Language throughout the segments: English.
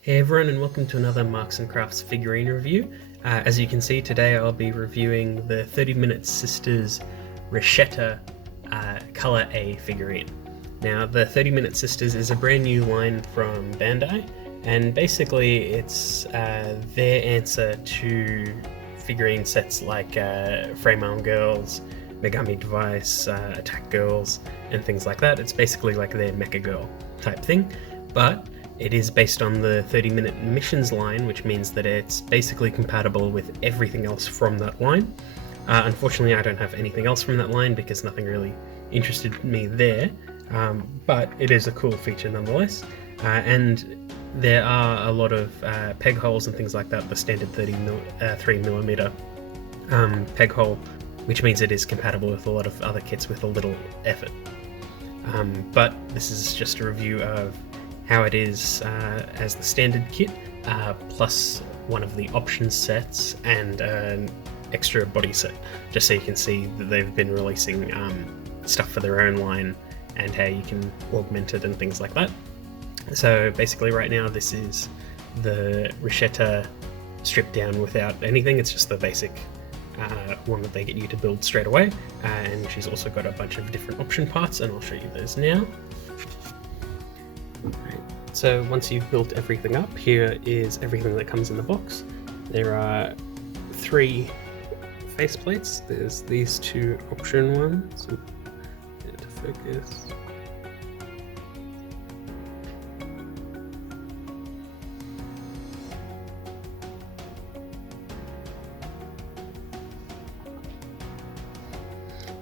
Hey everyone, and welcome to another Marks & Crafts figurine review. As you can see, today I'll be reviewing the 30 Minute Sisters Rishetta Color A figurine. Now, the 30 Minute Sisters is a brand new line from Bandai, and basically it's their answer to figurine sets like Frame Arm Girls, Megami Device, Attack Girls, and things like that. It's basically like their Mecha Girl type thing, but it is based on the 30-minute missions line, which means that it's basically compatible with everything else from that line. Unfortunately, I don't have anything else from that line because nothing really interested me there, but it is a cool feature nonetheless. And there are a lot of peg holes and things like that, the standard 3mm peg hole, which means it is compatible with a lot of other kits with a little effort. But this is just a review of how it is as the standard kit, plus one of the option sets and an extra body set, just so you can see that they've been releasing stuff for their own line and how you can augment it and things like that. So basically right now this is the Rishetta stripped down without anything. It's just the basic one that they get you to build straight away, and she's also got a bunch of different option parts, and I'll show you those now. So once you've built everything up, here is everything that comes in the box. There are 3 faceplates. There's these 2 option ones. Get to focus.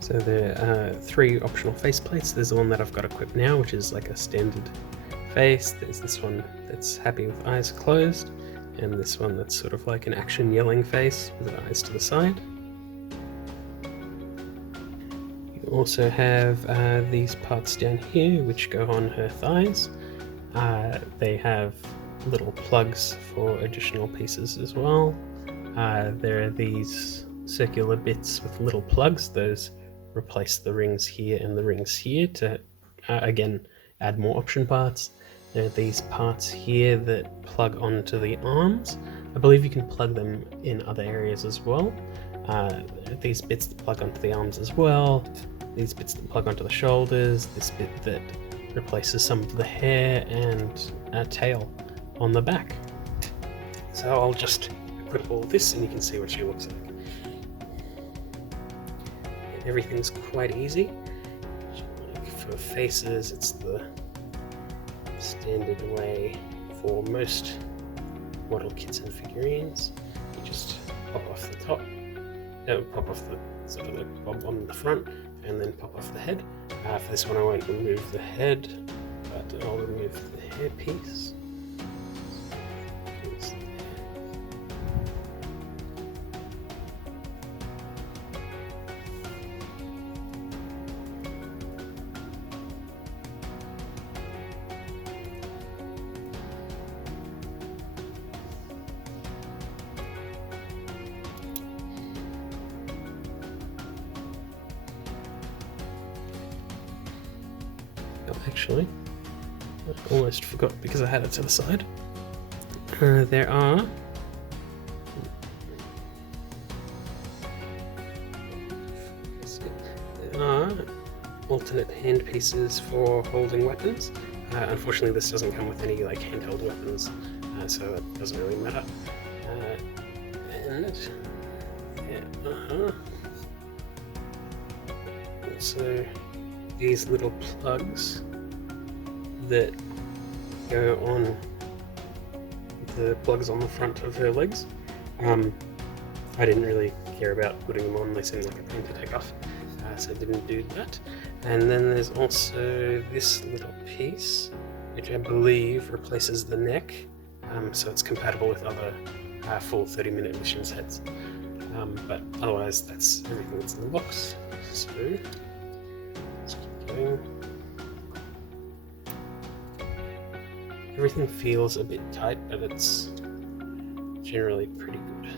So there are 3 optional faceplates. There's the one that I've got equipped now, which is like a standard face. There's this one that's happy with eyes closed, and this one that's sort of like an action yelling face with eyes to the side. You also have these parts down here which go on her thighs. They have little plugs for additional pieces as well. There are these circular bits with little plugs. Those replace the rings here and the rings here to again add more option parts. There are these parts here that plug onto the arms. I believe you can plug them in other areas as well. These bits that plug onto the arms as well. These bits that plug onto the shoulders. This bit that replaces some of the hair and a tail on the back. So I'll just equip all this and you can see what she looks like. Everything's quite easy. For faces, it's the standard way for most model kits and figurines. You just pop off the top, pop off the sort of the bob on the front, and then pop off the head. For this one I won't remove the head, but I'll remove the hairpiece. Actually, I almost forgot because I had it to the side. There are alternate hand pieces for holding weapons. Unfortunately, this doesn't come with any like handheld weapons, so that doesn't really matter. And yeah, also these little plugs that go on the plugs on the front of her legs. I didn't really care about putting them on, they seemed like a pain to take off, so I didn't do that. And then there's also this little piece, which I believe replaces the neck, so it's compatible with other full 30-minute mission sets. But otherwise, that's everything that's in the box. So let's keep going. Everything feels a bit tight, but it's generally pretty good.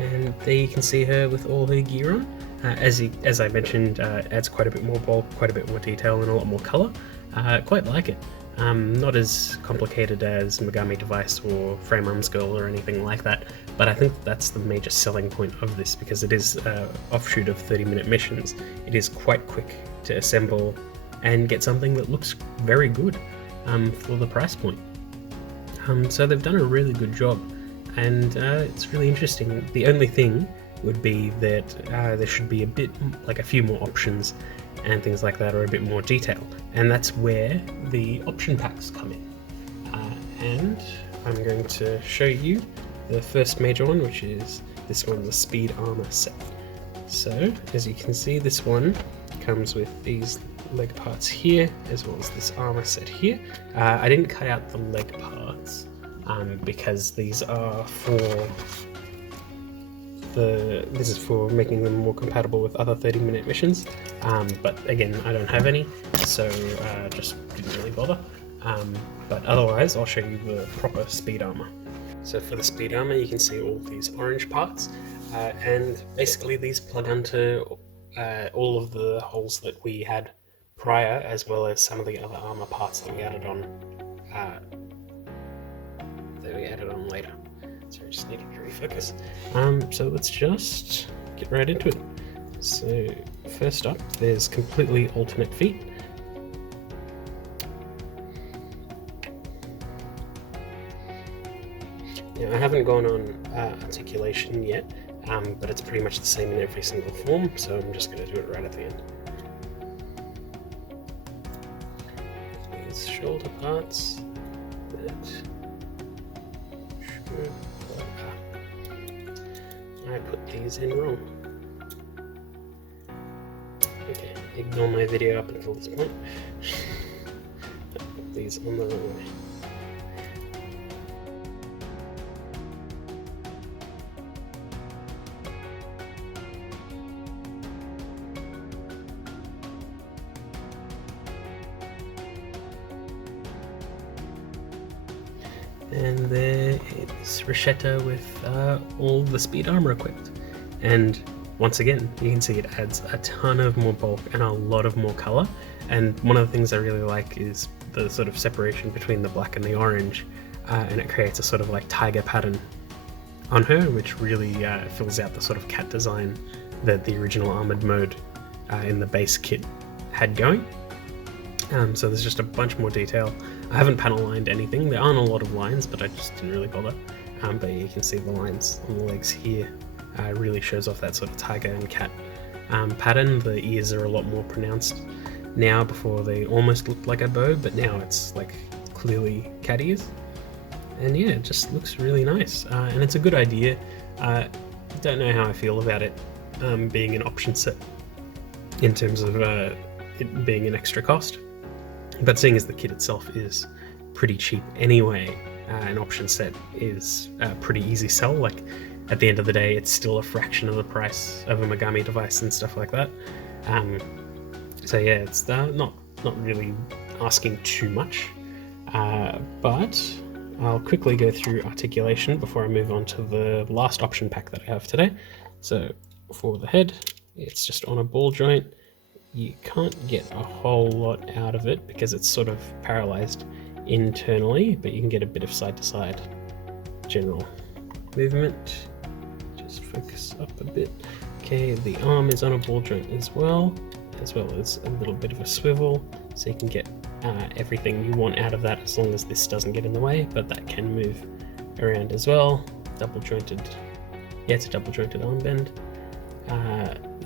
And there you can see her with all her gear on. As I mentioned, adds quite a bit more bulk, quite a bit more detail, and a lot more colour. Quite like it. Not as complicated as Megami Device or Frame Arms Girl or anything like that, but I think that's the major selling point of this, because it is an offshoot of 30-minute missions. It is quite quick to assemble and get something that looks very good for the price point. So they've done a really good job, and it's really interesting. The only thing would be that there should be a few more options and things like that, or a bit more detail, and that's where the option packs come in. And I'm going to show you the first major one, which is this one, the Speed Armor set. So as you can see, this one comes with these leg parts here, as well as this armor set here. I didn't cut out the leg parts because these are this is for making them more compatible with other 30-minute missions, but again, I don't have any, so just didn't really bother. But otherwise, I'll show you the proper speed armor. So for the speed armor, you can see all these orange parts, and basically these plug into all of the holes that we had prior, as well as some of the other armor parts that we added on later. So I just needed to refocus. So let's just get right into it. So first up, there's completely alternate feet. Now, I haven't gone on articulation yet, but it's pretty much the same in every single form, so I'm just going to do it right at the end. These shoulder parts that should... I put these in wrong. Okay, ignore my video up until this point. I put these on the wrong way. And there is Rishetta with all the speed armor equipped. And once again, you can see it adds a ton of more bulk and a lot of more color. And one of the things I really like is the sort of separation between the black and the orange, and it creates a sort of like tiger pattern on her, which really fills out the sort of cat design that the original armored mode in the base kit had going. So there's just a bunch more detail. I haven't panel lined anything. There aren't a lot of lines, but I just didn't really bother. But you can see the lines on the legs here really shows off that sort of tiger and cat pattern. The ears are a lot more pronounced now. Before they almost looked like a bow, but now it's like clearly cat ears. And yeah, it just looks really nice. And it's a good idea. Don't know how I feel about it being an option set in terms of it being an extra cost. But seeing as the kit itself is pretty cheap anyway, an option set is a pretty easy sell. Like, at the end of the day, it's still a fraction of the price of a Megami Device and stuff like that. So yeah, it's not really asking too much. But I'll quickly go through articulation before I move on to the last option pack that I have today. So for the head, it's just on a ball joint. You can't get a whole lot out of it because it's sort of paralyzed internally, but you can get a bit of side to side general movement. Just focus up a bit. Okay, the arm is on a ball joint as well as a little bit of a swivel, so you can get everything you want out of that, as long as this doesn't get in the way, but that can move around as well. Double jointed, yeah, it's a double jointed arm bend.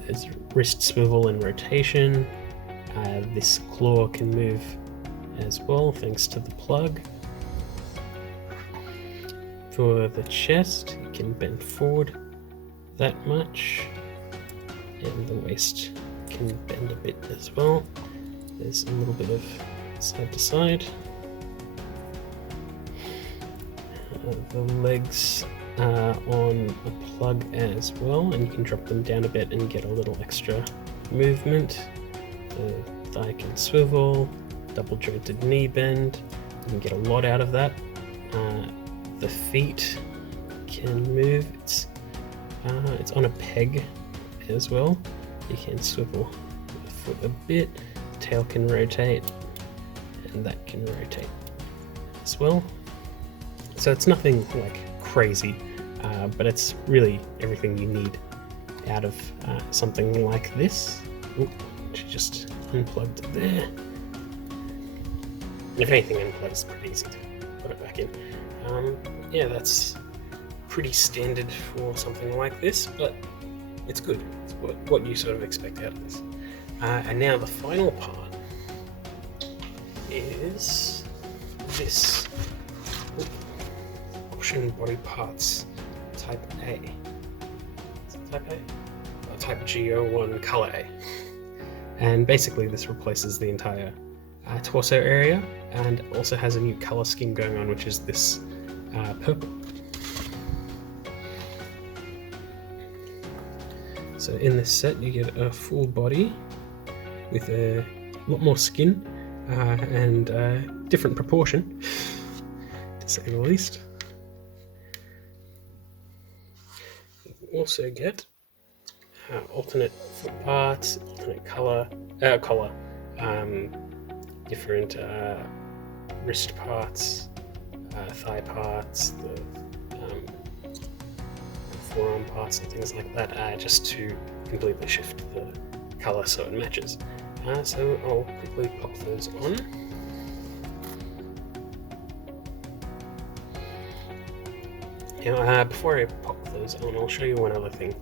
There's wrist swivel and rotation. This claw can move as well thanks to the plug. For the chest, you can bend forward that much, and the waist can bend a bit as well. There's a little bit of side to side. The legs on a plug as well, and you can drop them down a bit and get a little extra movement. The thigh can swivel, double jointed knee bend, you can get a lot out of that. The feet can move. It's It's on a peg as well. You can swivel the foot a bit, the tail can rotate, and that can rotate as well. So it's nothing like crazy, but it's really everything you need out of something like this. Oop, she just unplugged it there. If anything unplugs, it's pretty easy to put it back in. Yeah, that's pretty standard for something like this, but it's good. It's what you sort of expect out of this. And now the final part is this option body parts type A. Is it type A? Oh, type G01 color A. And basically this replaces the entire torso area, and also has a new color scheme going on, which is this purple. So in this set you get a full body with a lot more skin and different proportion, to say the least. You also get alternate foot parts, alternate collar, different wrist parts, thigh parts, the forearm parts and things like that, just to completely shift the colour so it matches. So I'll quickly pop those on. Now, before I pop those on, I'll show you one other thing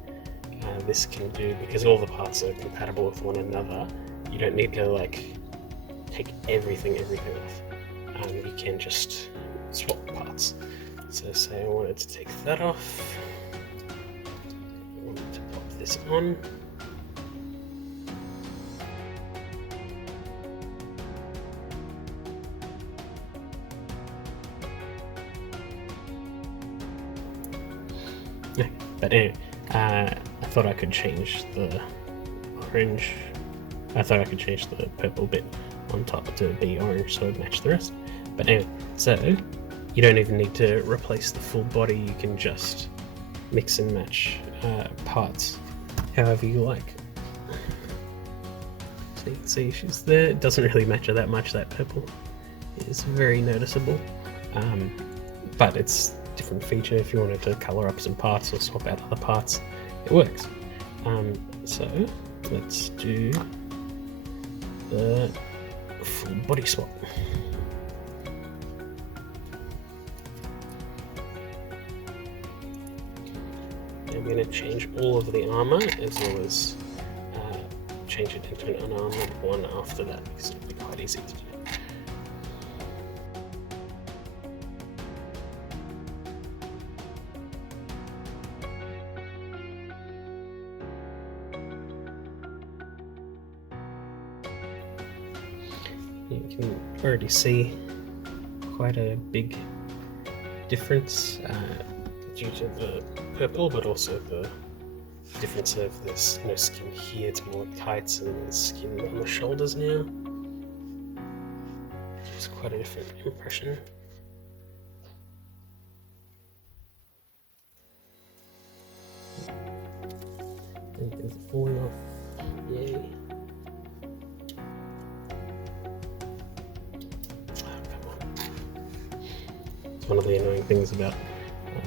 this can do, because all the parts are compatible with one another. You don't need to like take everything off. You can just swap parts. So say I wanted to take that off. I wanted to pop this on. Yeah, but anyway, I thought I could change the orange. I thought I could change the purple bit on top to be orange so it matched the rest. But anyway, so you don't even need to replace the full body. You can just mix and match parts however you like. So you can see she's there. It doesn't really match her that much. That purple is very noticeable, but it's a different feature. If you wanted to color up some parts or swap out other parts, it works. So let's do the full body swap. I'm going to change all of the armor, as well as change it into an unarmored one after that, because it'll be quite easy to do. You can already see quite a big difference due to the purple, but also the difference of this no skin here. It's more tights, and there's skin on the shoulders now. It's quite a different impression. It's falling off. Yay. It's one of the annoying things about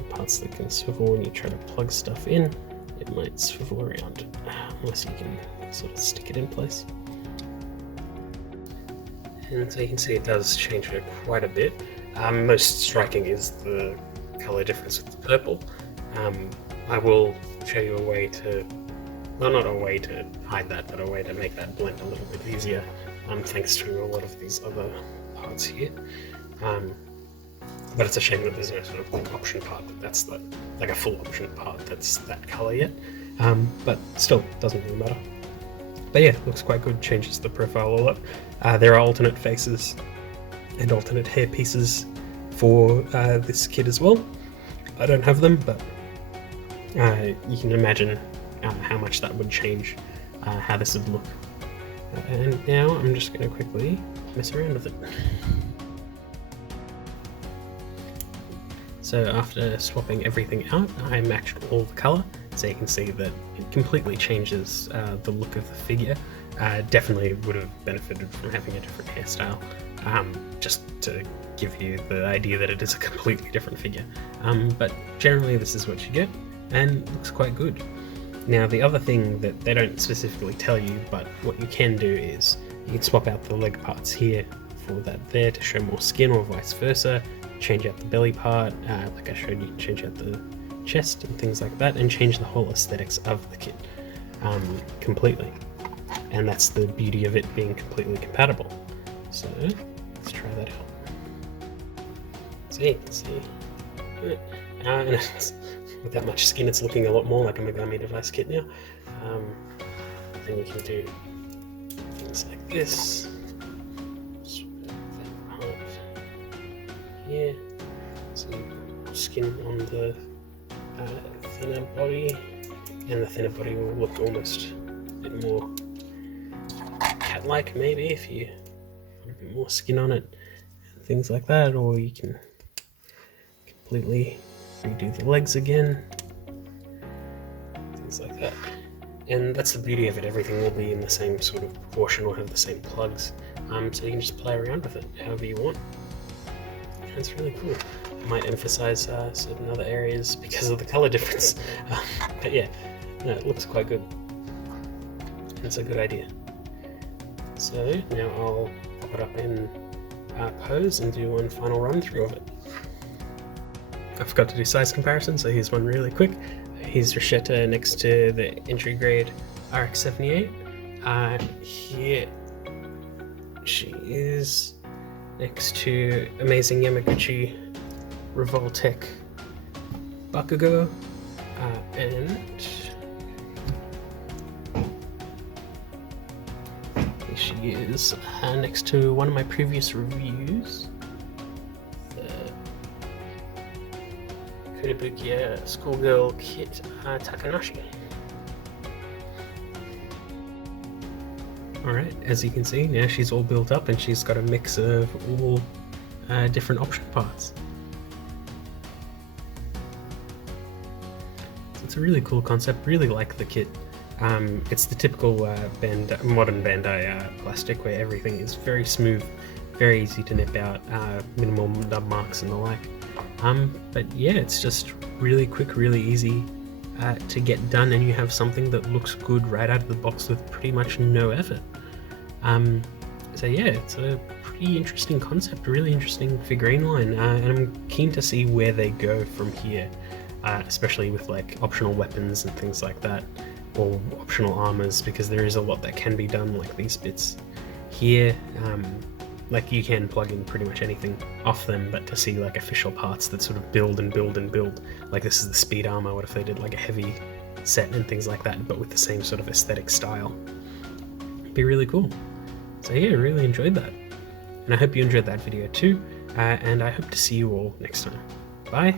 parts that can swivel when you try to plug stuff in. It might swivel around unless you can sort of stick it in place. And so you can see it does change it quite a bit. Most striking is the colour difference with the purple. I will show you a way to, well, not a way to hide that, but a way to make that blend a little bit easier, thanks to a lot of these other parts here. But it's a shame that there's no sort of like option part that's like a full option part that's that colour yet. But still, doesn't really matter. But yeah, looks quite good, changes the profile a lot. There are alternate faces and alternate hair pieces for this kit as well. I don't have them, but you can imagine how much that would change how this would look. And now I'm just going to quickly mess around with it. So after swapping everything out, I matched all the colour so you can see that it completely changes the look of the figure. Definitely would have benefited from having a different hairstyle, just to give you the idea that it is a completely different figure. But generally this is what you get, and it looks quite good. Now the other thing that they don't specifically tell you, but what you can do is you can swap out the leg parts here for that there to show more skin, or vice versa. Change out the belly part, like I showed you, change out the chest and things like that, and change the whole aesthetics of the kit completely. And that's the beauty of it being completely compatible. So let's try that out. So you can see, and with that much skin, it's looking a lot more like a Megami Device kit now. Then you can do things like this. Yeah, some skin on the thinner body, and the thinner body will look almost a bit more cat-like maybe if you put a bit more skin on it and things like that, or you can completely redo the legs again, things like that. And that's the beauty of it, everything will be in the same sort of proportion or have the same plugs, so you can just play around with it however you want. It's really cool. I might emphasize certain other areas because of the color difference, but yeah, no, it looks quite good. It's a good idea. So now I'll pop it up in pose and do one final run through of it. I forgot to do size comparison, so here's one really quick. Here's Rishetta next to the entry grade RX-78. Here she is next to amazing Yamaguchi Revoltech Bakugo, and here she is next to one of my previous reviews, the Kuribukiya Schoolgirl Kit Takanashi. Alright, as you can see, now she's all built up and she's got a mix of all different option parts. So it's a really cool concept, really like the kit. It's the typical modern Bandai plastic where everything is very smooth, very easy to nip out, minimal nub marks and the like. But yeah, it's just really quick, really easy to get done, and you have something that looks good right out of the box with pretty much no effort. So yeah, it's a pretty interesting concept, really interesting figurine line, and I'm keen to see where they go from here, especially with like optional weapons and things like that, or optional armors, because there is a lot that can be done, like these bits here. Like you can plug in pretty much anything off them, but to see like official parts that sort of build and build and build, like this is the speed armor, what if they did like a heavy set and things like that, but with the same sort of aesthetic style? It'd be really cool. So yeah, really enjoyed that. And I hope you enjoyed that video too, and I hope to see you all next time. Bye!